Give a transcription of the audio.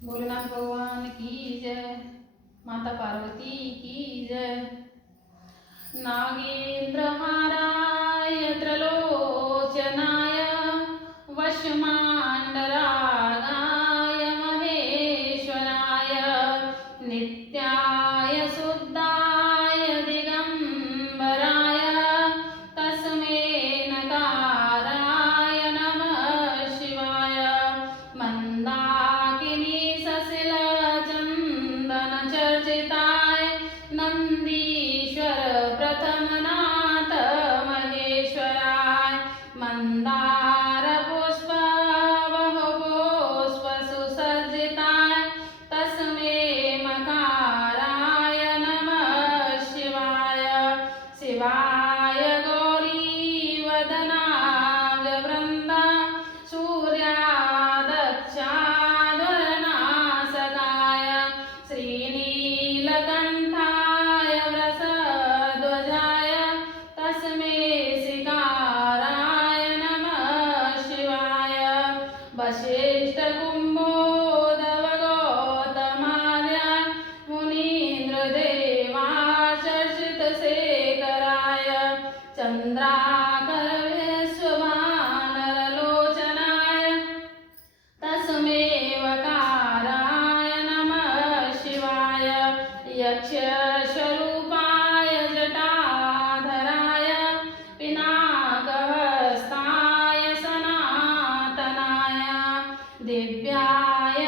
भोलेनाथ भगवान की जय, माता पार्वती की जय। नागेंद्रहाराय त्रिलोचनाय वशमाण्डरागाय महेश्वराय नित्याय शुद्धाय दिगंबराय तस्मै नकाराय नमः शिवाय। मंदाकिनी ससिल चंदन चर्चिताय नंदीश्वर प्रथमनाथ महेश्वराय। मंदार पुष्प बहुपुष्प सुसज्जिताय तस्मै मकाराय नमः शिवाय। शिवाय गौरी वदनाज वृंदा सूर्यादक्षाध्वरनासकाय श्रीनीलकंठाय वृषध्वजाय तस्मै शिकाराय नमः शिवाय। वसिष्ठकुम्भोदव गौतमार्य मुनीन्द्रदेवाचर्चितशेखराय चन्द्राकर विश्ववानरलोचनाय तस्मै वकाराय नमः शिवाय। यक्षस्वरूपाय जटाधराय पिनाकहस्ताय सनातनाय दिव्याय